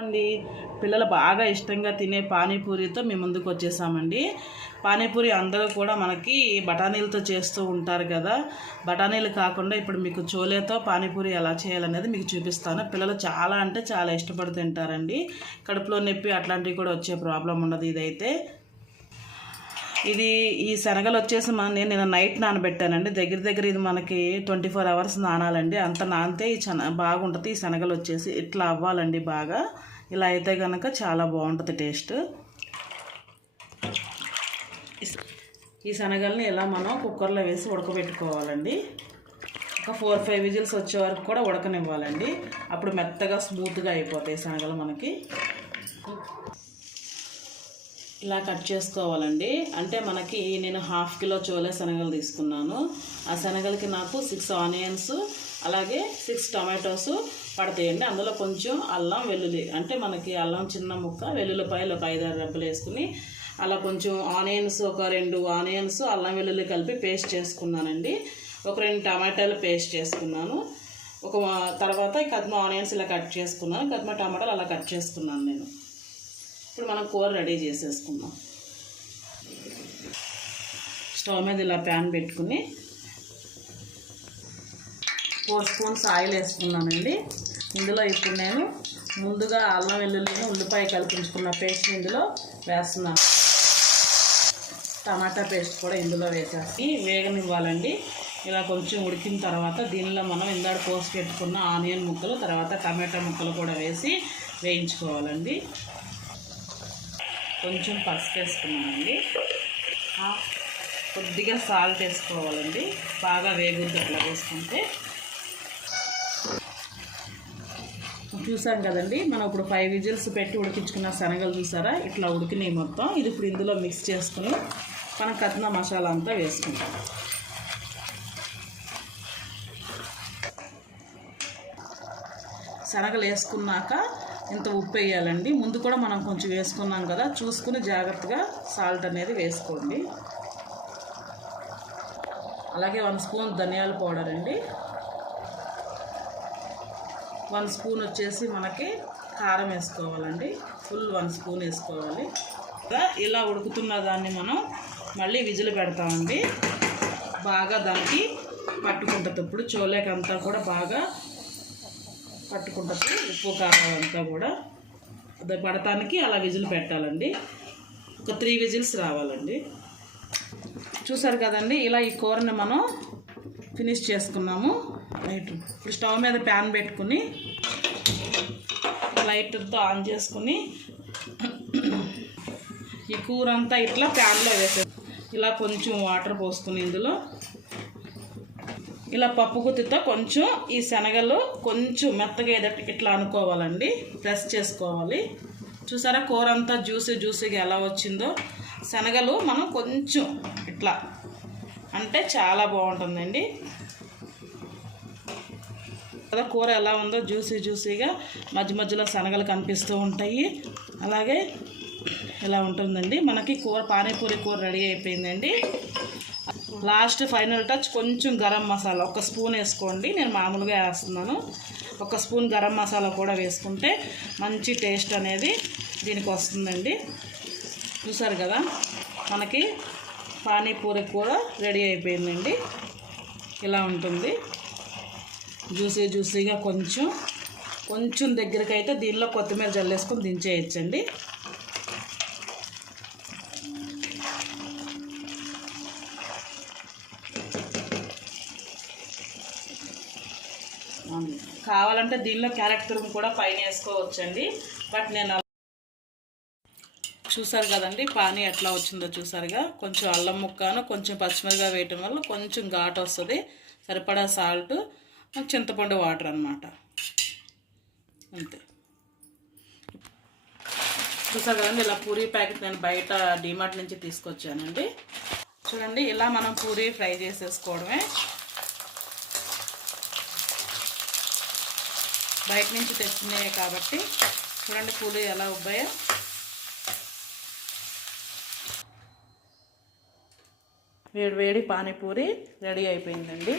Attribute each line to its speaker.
Speaker 1: అండి పిల్లలు బాగా ఇష్టంగా తినే పానీపూరితో మేము ముందుకు వచ్చేసామండి. పానీపూరి అందరూ కూడా మనకి బఠానీలతో చేస్తూ ఉంటారు కదా. బఠానీలు కాకుండా ఇప్పుడు మీకు చోలేతో పానీపూరి ఎలా చేయాలనేది మీకు చూపిస్తాను. పిల్లలు చాలా అంటే చాలా ఇష్టపడి తింటారండి. కడుపులో నొప్పి అట్లాంటివి కూడా వచ్చే ప్రాబ్లం ఉండదు ఇదైతే. ఇది ఈ శనగలు వచ్చేసి మన నేను నిన్న నైట్ నానబెట్టానండి. దగ్గర దగ్గర ఇది మనకి ట్వంటీ ఫోర్ అవర్స్ నానాలండి. అంత నానితే ఈ చన బాగుంటుంది. ఈ శనగలు వచ్చేసి ఇట్లా అవ్వాలండి బాగా. ఇలా అయితే కనుక చాలా బాగుంటుంది టేస్ట్ ఈ శనగల్ని ఇలా మనం కుక్కర్లో వేసి ఉడకబెట్టుకోవాలండి. ఒక ఫోర్ ఫైవ్ విజిల్స్ వచ్చే వరకు కూడా ఉడకనివ్వాలండి. అప్పుడు మెత్తగా స్మూత్గా అయిపోతాయి శనగలు మనకి. ఇలా కట్ చేసుకోవాలండి. అంటే మనకి నేను హాఫ్ కిలో చోలే శనగలు తీసుకున్నాను. ఆ శనగలకి నాకు సిక్స్ ఆనియన్స్ అలాగే సిక్స్ టమాటోస్ పడతాయండి. అందులో కొంచెం అల్లం వెల్లుల్లి. అంటే మనకి అల్లం చిన్న ముక్క వెల్లుల్లిపాయలు ఒక ఐదారు రెబ్బలు వేసుకుని అలా కొంచెం ఆనియన్స్ ఒక రెండు ఆనియన్స్ అల్లం వెల్లుల్లి కలిపి పేస్ట్ చేసుకున్నానండి. ఒక రెండు టమాటాలు పేస్ట్ చేసుకున్నాను. ఒక తర్వాత కద్మ ఆనియన్స్ ఇలా కట్ చేసుకున్నాను. కద్మ టమాటాలు అలా కట్ చేసుకున్నాను నేను. ఇప్పుడు మనం కూర రెడీ చేసేసుకుందాం. స్టవ్ మీద ఇలా ప్యాన్ పెట్టుకుని ఫోర్ స్పూన్స్ ఆయిల్ వేసుకున్నానండి. ఇందులో ఇప్పుడు నేను ముందుగా అల్లం వెల్లుల్లిని ఉల్లిపాయ కలిపించుకున్న పేస్ట్ ఇందులో వేస్తున్నాను. టమాటా పేస్ట్ కూడా ఇందులో వేసేసి వేగనివ్వాలండి. ఇలా కొంచెం ఉడికిన తర్వాత దీనిలో మనం ఇందాడు కోసి పెట్టుకున్న ఆనియన్ ముక్కలు తర్వాత టమాటా ముక్కలు కూడా వేసి వేయించుకోవాలండి. కొంచెం పసుపు వేసుకున్నానండి కొద్దిగా సాల్ట్ వేసుకోవాలండి. బాగా వేగుద్ది అట్లా వేసుకుంటే. చూసాం కదండి మనం ఇప్పుడు ఫైవ్ విజిల్స్ పెట్టి ఉడికించుకున్న శనగలు చూసారా? ఇట్లా ఉడికినాయి మొత్తం. ఇది ఇప్పుడు ఇందులో మిక్స్ చేసుకుని మనం కత్న మసాలా అంతా వేసుకుంటాం. శనగలు వేసుకున్నాక ఇంత ఉప్పు వేయాలండి. ముందు కూడా మనం కొంచెం వేసుకున్నాం కదా చూసుకుని జాగ్రత్తగా సాల్ట్ అనేది వేసుకోండి. అలాగే వన్ స్పూన్ ధనియాల పౌడర్ అండి. వన్ స్పూన్ వచ్చేసి మనకి కారం వేసుకోవాలండి. ఫుల్ వన్ స్పూన్ వేసుకోవాలి. ఇలా ఉడుకుతున్న దాన్ని మనం మళ్ళీ విజులు పెడతామండి. బాగా దానికి పట్టుకుంటుంది. ఇప్పుడు చోలేకంతా కూడా బాగా పట్టుకుంటుంది ఉప్పు కారం అంతా కూడా అది పడటానికి అలా విజిల్ పెట్టాలండి. ఒక త్రీ విజిల్స్ రావాలండి. చూసారు కదండి ఇలా ఈ కూరని మనం ఫినిష్ చేసుకున్నాము. లైట్ ఇప్పుడు స్టవ్ మీద ప్యాన్ పెట్టుకుని లైట్తో ఆన్ చేసుకుని ఈ కూర అంతా ఇట్లా ప్యాన్లో వేసే ఇలా కొంచెం వాటర్ పోసుకుని ఇందులో. ఇలా పప్పు గుత్తితో కొంచెం ఈ శనగలు కొంచెం మెత్తగా ఏదట్టు ఇట్లా అనుకోవాలండి. ప్రెస్ చేసుకోవాలి. చూసారా కూర అంతా జ్యూసీ జ్యూసీగా ఎలా వచ్చిందో? శనగలు మనం కొంచెం ఇట్లా. అంటే చాలా బాగుంటుందండి. కదా కూర ఎలా ఉందో జ్యూసీ జ్యూసీగా మధ్య మధ్యలో శనగలు కనిపిస్తూ ఉంటాయి. అలాగే ఇలా ఉంటుందండి. మనకి కూర పానీపూరి కూర రెడీ అయిపోయిందండి. లాస్ట్ ఫైనల్ టచ్ కొంచెం గరం మసాలా ఒక స్పూన్ వేసుకోండి. నేను మామూలుగా వేస్తున్నాను. ఒక స్పూన్ గరం మసాలా కూడా వేసుకుంటే మంచి టేస్ట్ అనేది దీనికి వస్తుందండి. చూసారు కదా మనకి పానీపూరి కూడా రెడీ అయిపోయిందండి. ఇలా ఉంటుంది. జ్యూసీ జ్యూసీగా కొంచెం కొంచెం దగ్గరకైతే దీనిలో కొత్తిమీర జల్లేసుకొని దించేయచ్చండి. కావాలంటే దీనిలో క్యారెట్ తురుము కూడా పైన వేసుకోవచ్చండి. బట్ నేను చూసారు కదండి పానీ ఎట్లా వచ్చిందో చూసారుగా. కొంచెం అల్లం ముక్కను కొంచెం పచ్చిమిరగా వేయటం వల్ల కొంచెం ఘాట్ వస్తుంది. సరిపడా సాల్ట్ చింతపండు వాటర్ అనమాట అంతే. చూసారు కదండి ఇలా పూరీ ప్యాకెట్ నేను బయట డిమార్ట్ నుంచి తీసుకొచ్చానండి. చూడండి ఇలా మనం పూరీ ఫ్రై చేసేసుకోవడమే. బయట నుంచి తెచ్చినాయి కాబట్టి చూడండి పూలు ఎలా ఉబ్బాయో. వేడి వేడి పానీపూరి రెడీ అయిపోయిందండి.